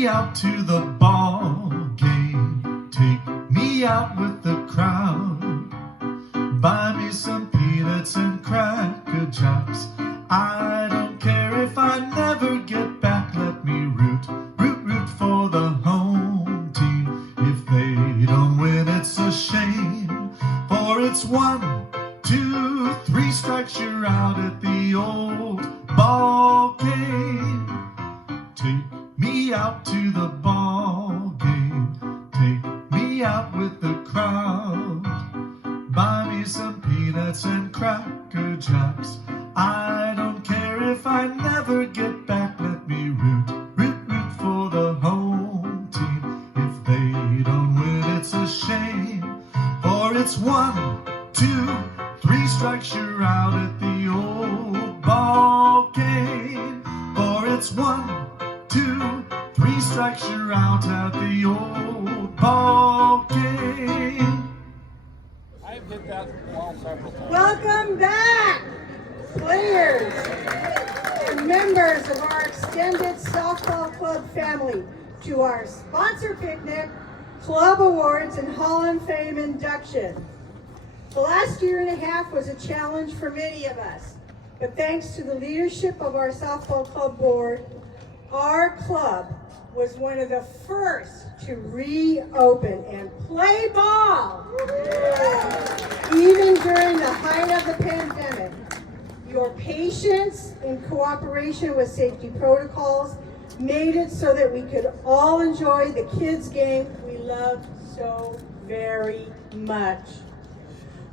me out to the ball game. Take me out with the crowd. Buy me some peanuts and Cracker Jacks. I don't care if I never get back. Let me root for the home team. If they don't win, it's a shame. For it's 1, 2, 3 strikes, you're out at the old ball game. Take me out to the ball game. Take me out with the crowd. Buy me some peanuts and Cracker Jacks. I don't care if I never get back. Let me root for the home team. If they don't win, it's a shame. For it's 1, 2, 3 strikes, you're out at the old ball game. For it's 1, 2, 3 strikes, you're out at the old ball game. I've hit that wall several times. Welcome back, players and members of our extended softball club family, to our sponsor picnic, club awards, and Hall of Fame induction. The last year and a half was a challenge for many of us, but thanks to the leadership of our softball club board, our club was one of the first to reopen and play ball. Even during the height of the pandemic, your patience and cooperation with safety protocols made it so that we could all enjoy the kids' game we loved so very much.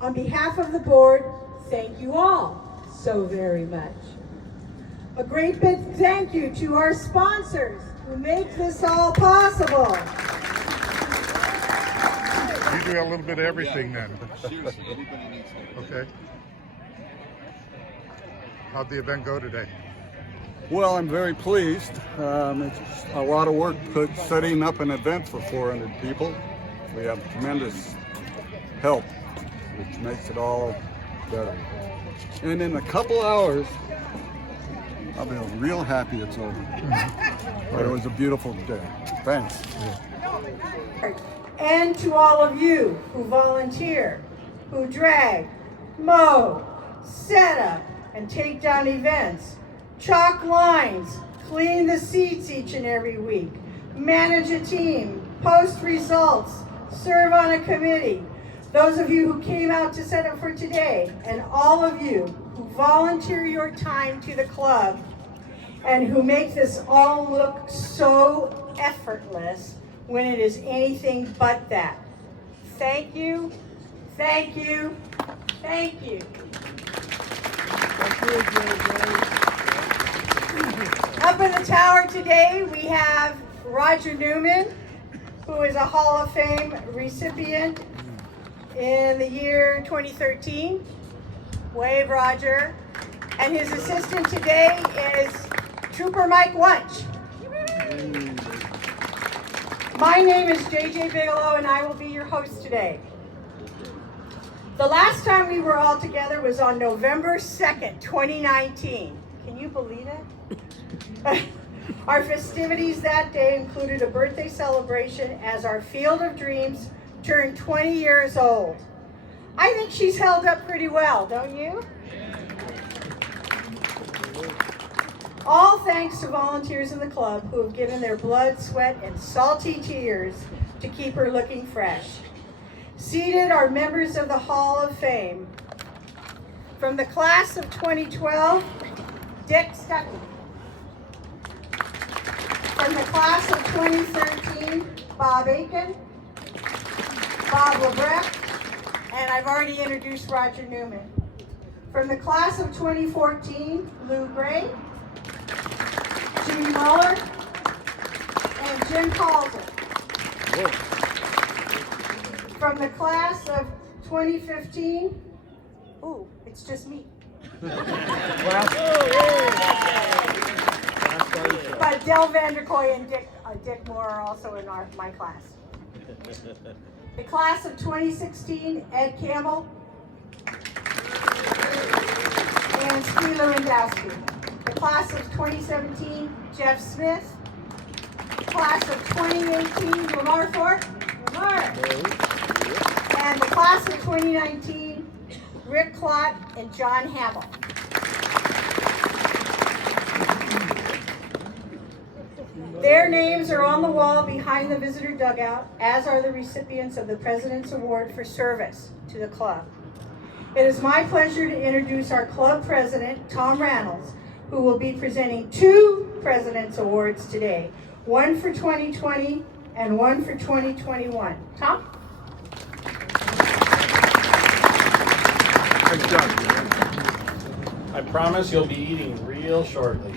On behalf of the board, thank you all so very much. A great big thank you to our sponsors who make this all possible. You do a little bit of everything then. Seriously, anybody needs help. Okay. How'd the event go today? Well, I'm very pleased. It's a lot of work setting up an event for 400 people. We have tremendous help, which makes it all better. And in a couple hours, I'll be real happy it's over. But it was a beautiful day. Thanks. And to all of you who volunteer, who drag, mow, set up, and take down events, chalk lines, clean the seats each and every week, manage a team, post results, serve on a committee, those of you who came out to set up for today, and all of you who volunteer your time to the club and who make this all look so effortless when it is anything but that. Thank you, thank you, thank you. Up in the tower today, we have Roger Newman, who is a Hall of Fame recipient in the year 2013. Wave, Roger. And his assistant today is Trooper Mike Wunsch. My name is JJ Bigelow, and I will be your host today. The last time we were all together was on November 2nd, 2019. Can you believe it? Our festivities that day included a birthday celebration as our Field of Dreams turned 20 years old. I think she's held up pretty well, don't you? All thanks to volunteers in the club who have given their blood, sweat, and salty tears to keep her looking fresh. Seated are members of the Hall of Fame. From the class of 2012, Dick Stuckey. From the class of 2013, Bob Aiken, Bob Lebrecht, and I've already introduced Roger Newman. From the class of 2014, Lou Gray, Jimmy Muller, and Jim Calder. From the class of 2015, ooh, it's just me. But Del Vanderkoy and Dick Moore are also in my class. The class of 2016, Ed Campbell and Steve Lewandowski. The class of 2017, Jeff Smith, class of 2018, Lamar Fort. Lamar. And the class of 2019, Rick Klott and John Hamill. Their names are on the wall behind the visitor dugout, as are the recipients of the President's Award for Service to the club. It is my pleasure to introduce our club president, Tom Reynolds, who will be presenting 2 President's Awards today, one for 2020 and one for 2021. Tom? Good job. I promise you'll be eating real shortly.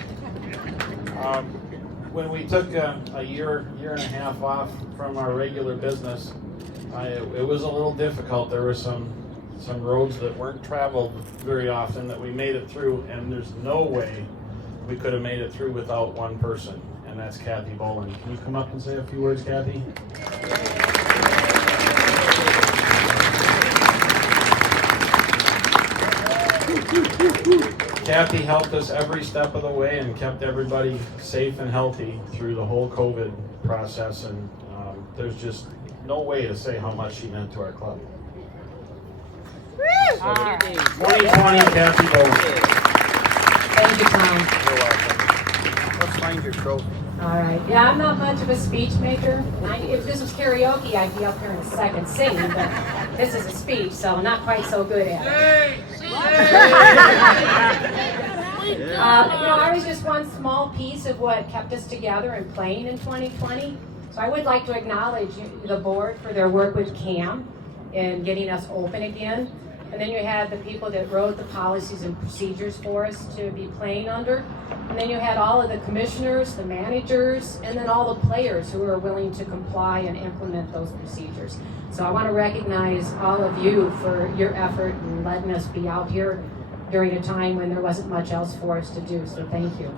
When we took a year and a half off from our regular business, it was a little difficult. There were some roads that weren't traveled very often that we made it through, and there's no way we could have made it through without one person, and that's Kathy Boland. Can you come up and say a few words, Kathy? Kathy helped us every step of the way and kept everybody safe and healthy through the whole COVID process, and there's just no way to say how much she meant to our club. 2020, Kathy Boland. Thank you, Tom. You're welcome. Let's find your trophy. All right. Yeah, I'm not much of a speech maker. If this was karaoke, I'd be up here in a second singing, but this is a speech, so I'm not quite so good at it. I was just one small piece of what kept us together and playing in 2020. So I would like to acknowledge the board for their work with CAM in getting us open again. And then you had the people that wrote the policies and procedures for us to be playing under. And then you had all of the commissioners, the managers, and then all the players who were willing to comply and implement those procedures. So I want to recognize all of you for your effort in letting us be out here during a time when there wasn't much else for us to do. So thank you.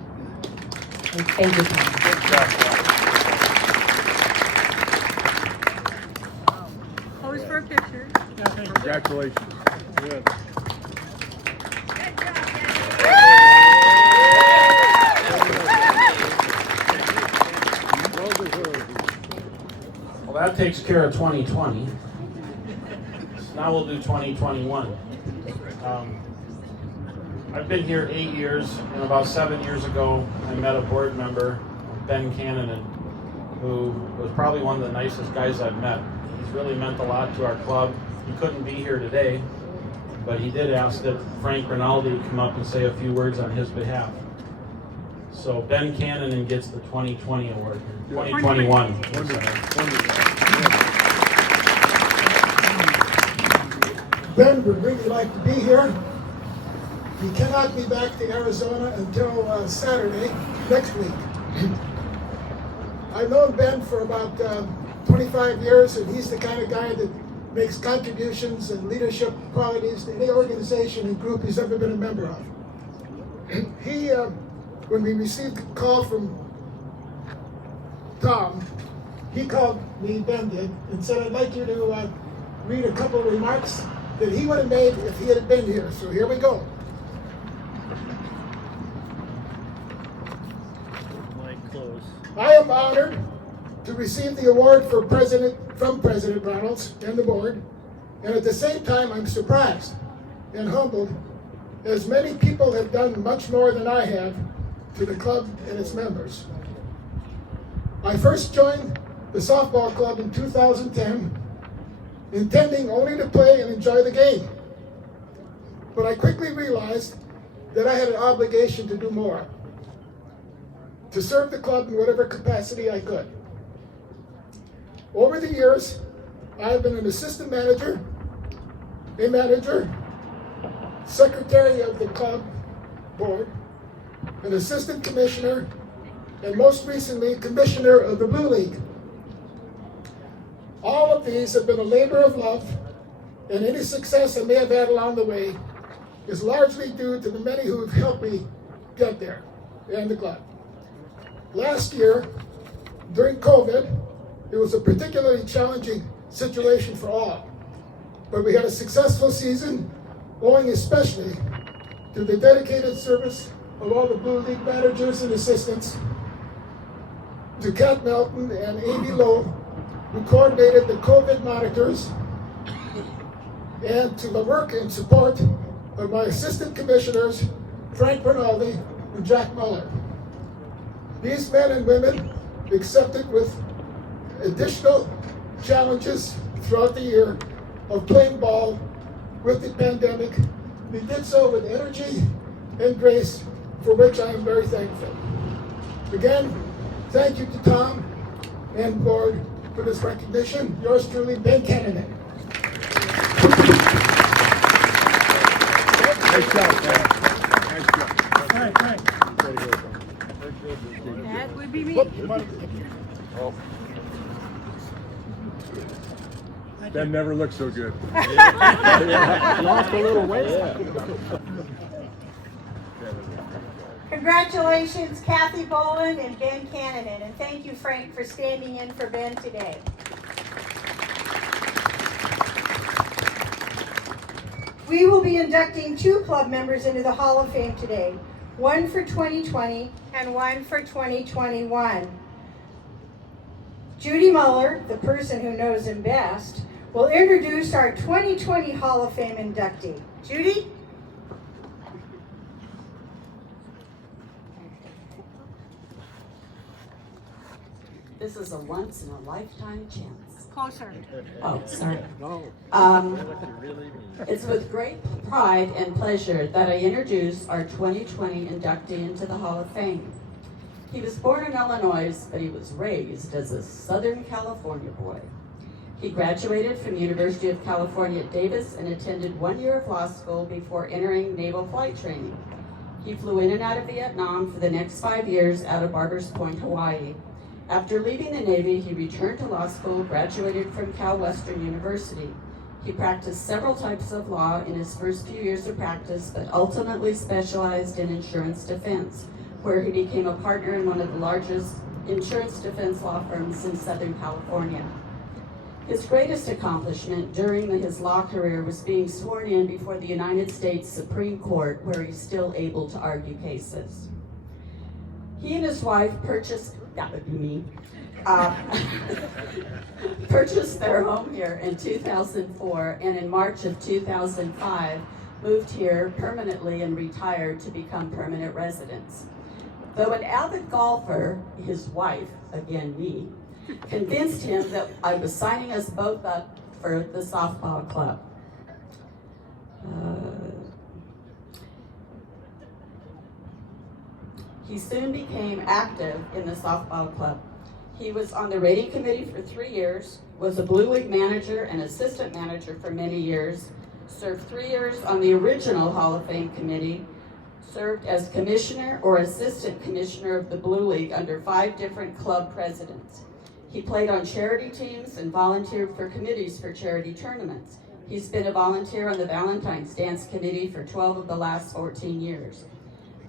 And thank you, Tom. Good job. Pose for a picture. Congratulations. Good. Well, that takes care of 2020. Now we'll do 2021. I've been here 8 years, and about 7 years ago, I met a board member, Ben Cannon, who was probably one of the nicest guys I've met. He's really meant a lot to our club. He couldn't be here today, but he did ask that Frank Rinaldi come up and say a few words on his behalf. So Ben Cannon gets the 2020 award, 2021. Ben would really like to be here. He cannot be back to Arizona until Saturday next week. I've known Ben for about 25 years, and he's the kind of guy that makes contributions and leadership qualities to any organization and group he's ever been a member of. He, when we received a call from Tom, he called me, Ben did, and said, I'd like you to read a couple of remarks that he would have made if he had been here. So here we go. I am honored to receive the award from President Reynolds and the board, and at the same time I'm surprised and humbled, as many people have done much more than I have to the club and its members. I first joined the softball club in 2010, intending only to play and enjoy the game. But I quickly realized that I had an obligation to do more, to serve the club in whatever capacity I could. Over the years, I have been an assistant manager, a manager, secretary of the club board, an assistant commissioner, and most recently, commissioner of the Blue League. All of these have been a labor of love, and any success I may have had along the way is largely due to the many who have helped me get there, and the club. Last year, during COVID, it was a particularly challenging situation for all, but we had a successful season, owing especially to the dedicated service of all the Blue League managers and assistants, to Kat Melton and Amy Lowe, who coordinated the COVID monitors, and to the work and support of my assistant commissioners, Frank Bernaldi and Jack Muller. These men and women accepted with additional challenges throughout the year of playing ball with the pandemic. They did so with energy and grace, for which I am very thankful. Again, thank you to Tom and board for this recognition. Yours truly, Ben Kennedy. Nice job, man. Nice job. That would be me. Ben never looked so good. Lost a little weight. Congratulations, Kathy Boland and Ben Cannon, and thank you, Frank, for standing in for Ben today. We will be inducting 2 club members into the Hall of Fame today, one for 2020 and one for 2021. Judy Muller, the person who knows him best, will introduce our 2020 Hall of Fame inductee. Judy? This is a once-in-a-lifetime chance. Closer. Oh, sorry. It's with great pride and pleasure that I introduce our 2020 inductee into the Hall of Fame. He was born in Illinois, but he was raised as a Southern California boy. He graduated from the University of California at Davis and attended 1 year of law school before entering naval flight training. He flew in and out of Vietnam for the next 5 years out of Barbers Point, Hawaii. After leaving the Navy, he returned to law school, graduated from Cal Western University. He practiced several types of law in his first few years of practice, but ultimately specialized in insurance defense, where he became a partner in one of the largest insurance defense law firms in Southern California. His greatest accomplishment during his law career was being sworn in before the United States Supreme Court, where he's still able to argue cases. He and his wife purchased, that would be me, purchased their home here in 2004, and in March of 2005, moved here permanently and retired to become permanent residents. Though an avid golfer, his wife, again me, convinced him that I was signing us both up for the softball club. He soon became active in the softball club. He was on the rating committee for 3 years, was a Blue League manager and assistant manager for many years, served 3 years on the original Hall of Fame committee, served as commissioner or assistant commissioner of the Blue League under 5 different club presidents. He played on charity teams and volunteered for committees for charity tournaments. He's been a volunteer on the Valentine's Dance Committee for 12 of the last 14 years.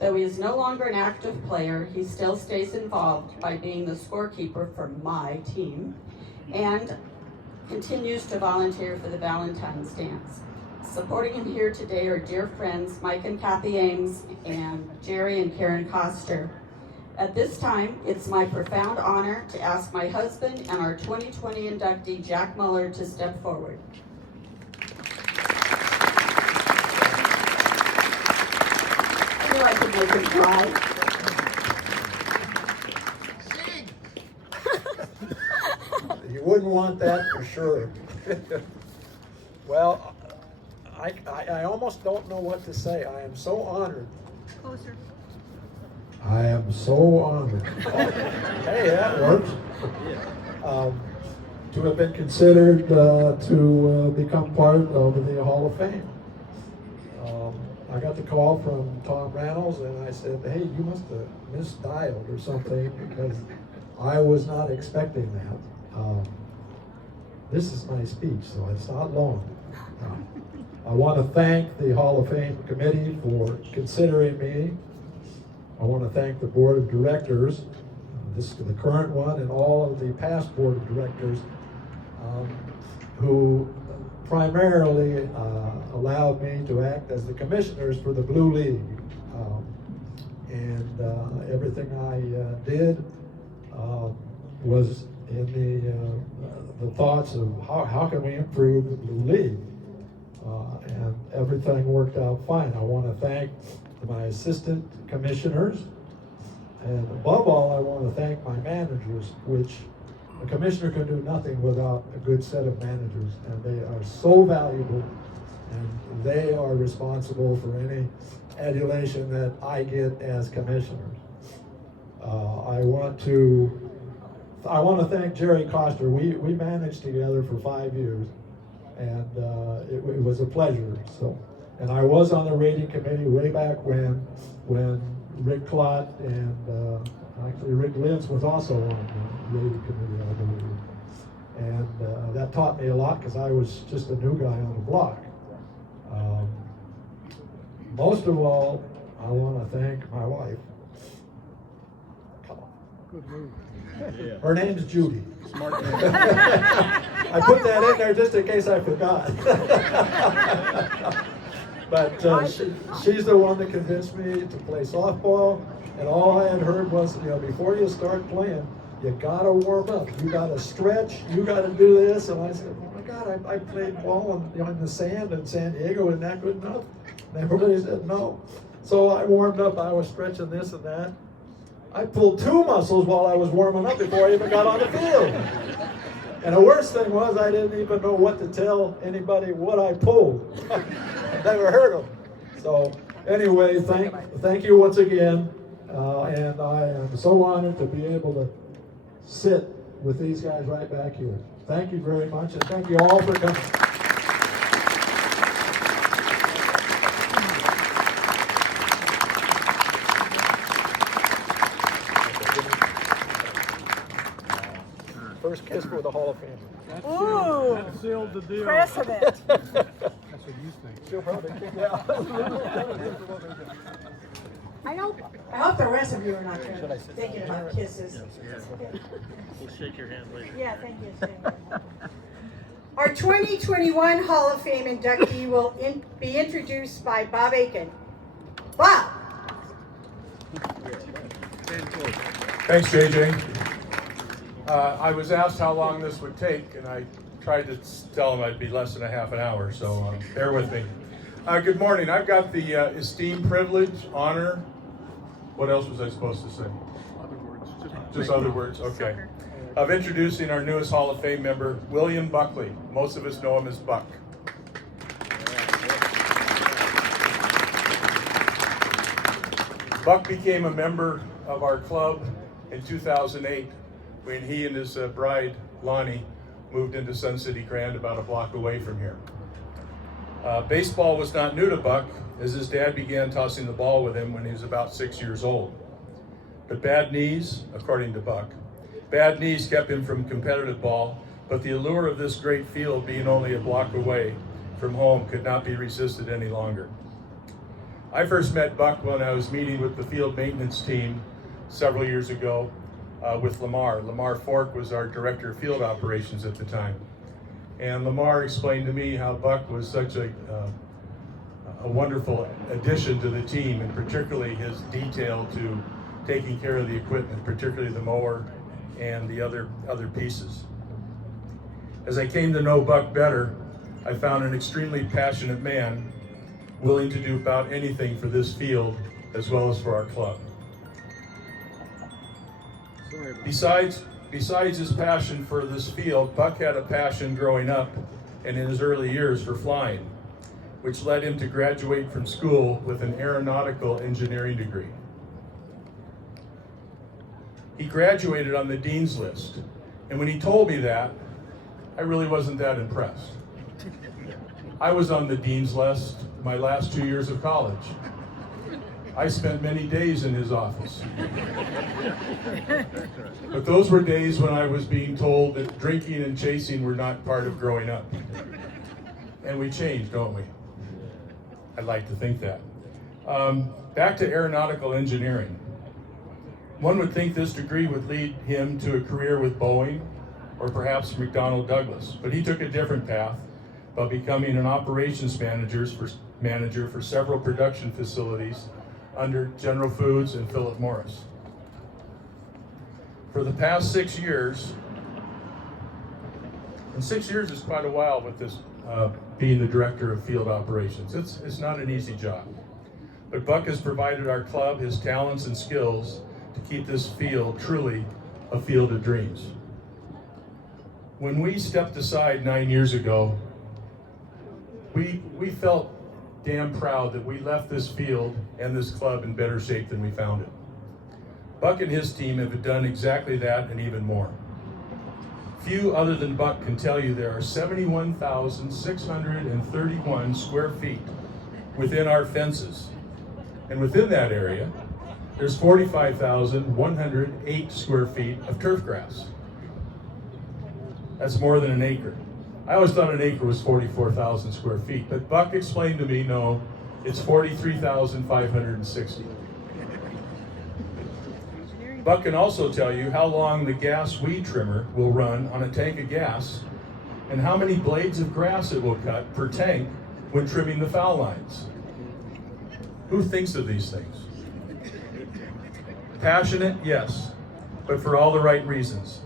Though he is no longer an active player, he still stays involved by being the scorekeeper for my team and continues to volunteer for the Valentine's Dance. Supporting him here today are dear friends Mike and Kathy Ames and Jerry and Karen Koster. At this time, it's my profound honor to ask my husband and our 2020 inductee, Jack Muller, to step forward. I knew I could make him cry. You wouldn't want that for sure. Well, I almost don't know what to say. I am so honored. Closer. I am so honored. Hey, that works. To have been considered to become part of the Hall of Fame. I got the call from Tom Reynolds and I said, hey, you must have misdialed or something because I was not expecting that. This is my speech, so it's not long. I want to thank the Hall of Fame committee for considering me. I want to thank the board of directors, the current one and all of the past board of directors who primarily allowed me to act as the commissioners for the Blue League. And everything I did was in the thoughts of how can we improve the league, and everything worked out fine. I want to thank my assistant commissioners, and above all, I want to thank my managers, which a commissioner can do nothing without a good set of managers, and they are so valuable, and they are responsible for any adulation that I get as commissioners. I want to thank Jerry Koster. We managed together for 5 years, and it was a pleasure. So, and I was on the rating committee way back when Rick Klott and actually Rick Lintz was also on the rating committee, I believe. And that taught me a lot because I was just a new guy on the block. Most of all, I want to thank my wife. Come on. Good move. Her name's Judy. Smart man. I put that in there just in case I forgot. But she's the one that convinced me to play softball, and all I had heard was, before you start playing, you gotta warm up, you gotta stretch, you gotta do this. And I said, oh my God, I played ball in the sand in San Diego, isn't that good enough? And everybody said no. So I warmed up, I was stretching this and that. I pulled 2 muscles while I was warming up before I even got on the field. And the worst thing was I didn't even know what to tell anybody what I pulled. Never heard them. So anyway, thank you once again. And I am so honored to be able to sit with these guys right back here. Thank you very much, and thank you all for coming. First kiss for the Hall of Fame. Ooh, That sealed the deal. precedent. That's what you think. She'll probably kick you out. I hope the rest of you are not thinking about kisses. We'll shake your hand later. Yeah, thank you. Our 2021 Hall of Fame inductee will be introduced by Bob Aiken. Bob! Thanks, JJ. I was asked how long this would take, and I tried to tell them I'd be less than a half an hour, so bear with me. Good morning. I've got the esteemed privilege, honor. What else was I supposed to say? Other words. Just other words, okay. Of introducing our newest Hall of Fame member, William Buckley. Most of us know him as Buck. Buck became a member of our club in 2008 when he and his bride, Lonnie, moved into Sun City Grand about a block away from here. Baseball was not new to Buck, as his dad began tossing the ball with him when he was about 6 years old. But bad knees, according to Buck, bad knees kept him from competitive ball, but the allure of this great field being only a block away from home could not be resisted any longer. I first met Buck when I was meeting with the field maintenance team several years ago with Lamar. Lamar Fork was our director of field operations at the time. And Lamar explained to me how Buck was such a wonderful addition to the team, and particularly his detail to taking care of the equipment, particularly the mower and the other pieces. As I came to know Buck better, I found an extremely passionate man willing to do about anything for this field as well as for our club. Besides his passion for this field, Buck had a passion growing up and in his early years for flying, which led him to graduate from school with an aeronautical engineering degree. He graduated on the dean's list, and when he told me that, I really wasn't that impressed. I was on the dean's list my last 2 years of college. I spent many days in his office. But those were days when I was being told that drinking and chasing were not part of growing up. And we changed, don't we? I'd like to think that. Back to aeronautical engineering. One would think this degree would lead him to a career with Boeing or perhaps McDonnell Douglas, but he took a different path by becoming an operations manager for several production facilities under General Foods and Philip Morris. For the past 6 years, and 6 years is quite a while with this being the director of field operations. It's not an easy job. But Buck has provided our club his talents and skills to keep this field truly a field of dreams. When we stepped aside 9 years ago, we felt damn proud that we left this field and this club in better shape than we found it. Buck and his team have done exactly that and even more. Few other than Buck can tell you there are 71,631 square feet within our fences. And within that area, there's 45,108 square feet of turf grass. That's more than an acre. I always thought an acre was 44,000 square feet, but Buck explained to me, no, it's 43,560. Buck can also tell you how long the gas weed trimmer will run on a tank of gas and how many blades of grass it will cut per tank when trimming the foul lines. Who thinks of these things? Passionate, yes, but for all the right reasons.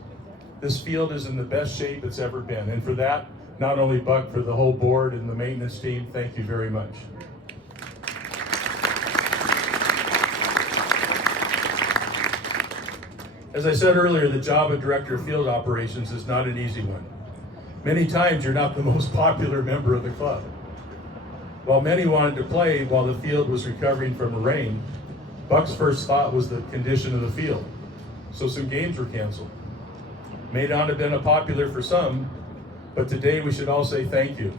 This field is in the best shape it's ever been, and for that, not only Buck, for the whole board and the maintenance team, thank you very much. As I said earlier, the job of Director of Field Operations is not an easy one. Many times you're not the most popular member of the club. While many wanted to play while the field was recovering from a rain, Buck's first thought was the condition of the field, so some games were canceled. May not have been popular for some, but today we should all say thank you.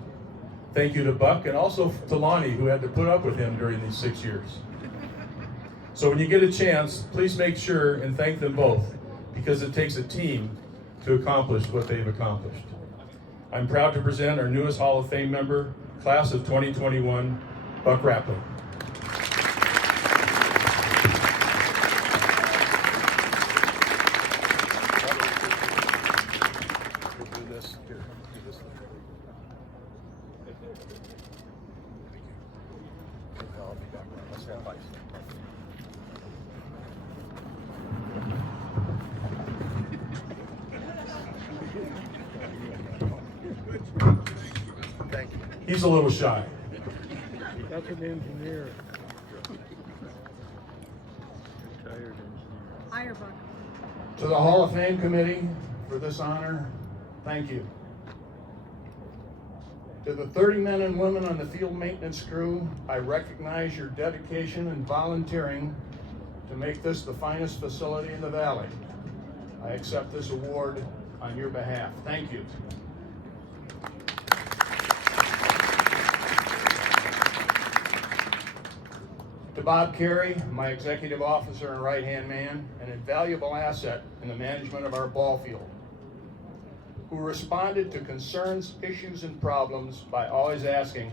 Thank you to Buck and also to Lonnie, who had to put up with him during these 6 years. So when you get a chance, please make sure and thank them both, because it takes a team to accomplish what they've accomplished. I'm proud to present our newest Hall of Fame member, class of 2021, Buck Rapley. He's a little shy. That's an engineer. Higher, Buck. To the Hall of Fame committee for this honor, thank you. To the 30 men and women on the field maintenance crew, I recognize your dedication and volunteering to make this the finest facility in the valley. I accept this award on your behalf. Thank you. To Bob Carey, my executive officer and right-hand man, an invaluable asset in the management of our ball field, who responded to concerns, issues, and problems by always asking,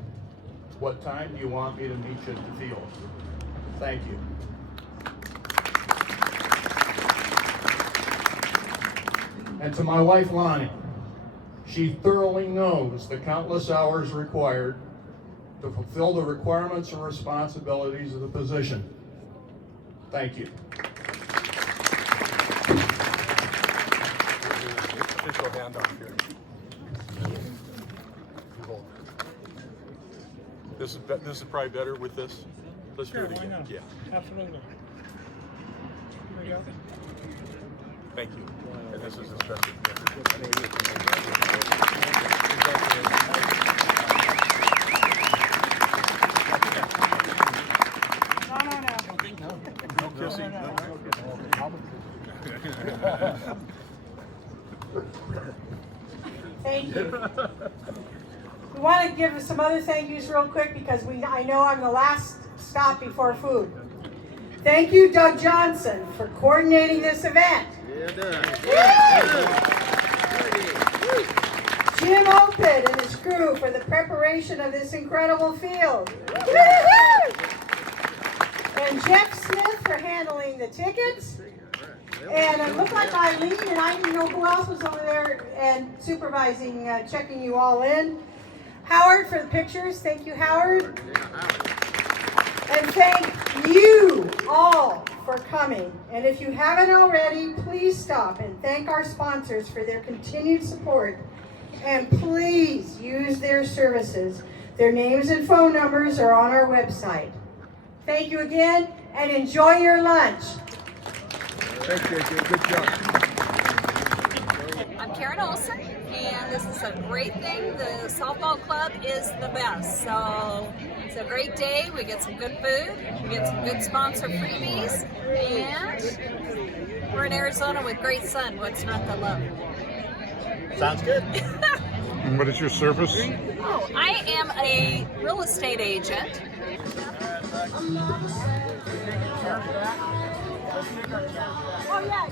what time do you want me to meet you at the field? Thank you. And to my wife, Lonnie, she thoroughly knows the countless hours required to fulfill the requirements and responsibilities of the position. Thank you. Official handoff here. This is probably better with this. Let's do it again. Why not? Yeah. Absolutely. Here we go. Thank you. And this is a special gift. No kissing. Thank you. We want to give some other thank yous real quick because I know I'm the last stop before food. Thank you, Doug Johnson, for coordinating this event. Jim Opid and his crew for the preparation of this incredible field. And Jeff Smith for handling the tickets. And it looked like Eileen, and I didn't know who else was over there and supervising, checking you all in. Howard for the pictures. Thank you, Howard. And thank you all for coming. And if you haven't already, please stop and thank our sponsors for their continued support. And please use their services. Their names and phone numbers are on our website. Thank you again, and enjoy your lunch. Thank you, good job. I'm Karen Olson, and this is a great thing. The softball club is the best. So it's a great day. We get some good food, we get some good sponsor freebies, and we're in Arizona with great sun. What's not to love? Sounds good. And what is your service? Oh, I am a real estate agent. Oh, yeah.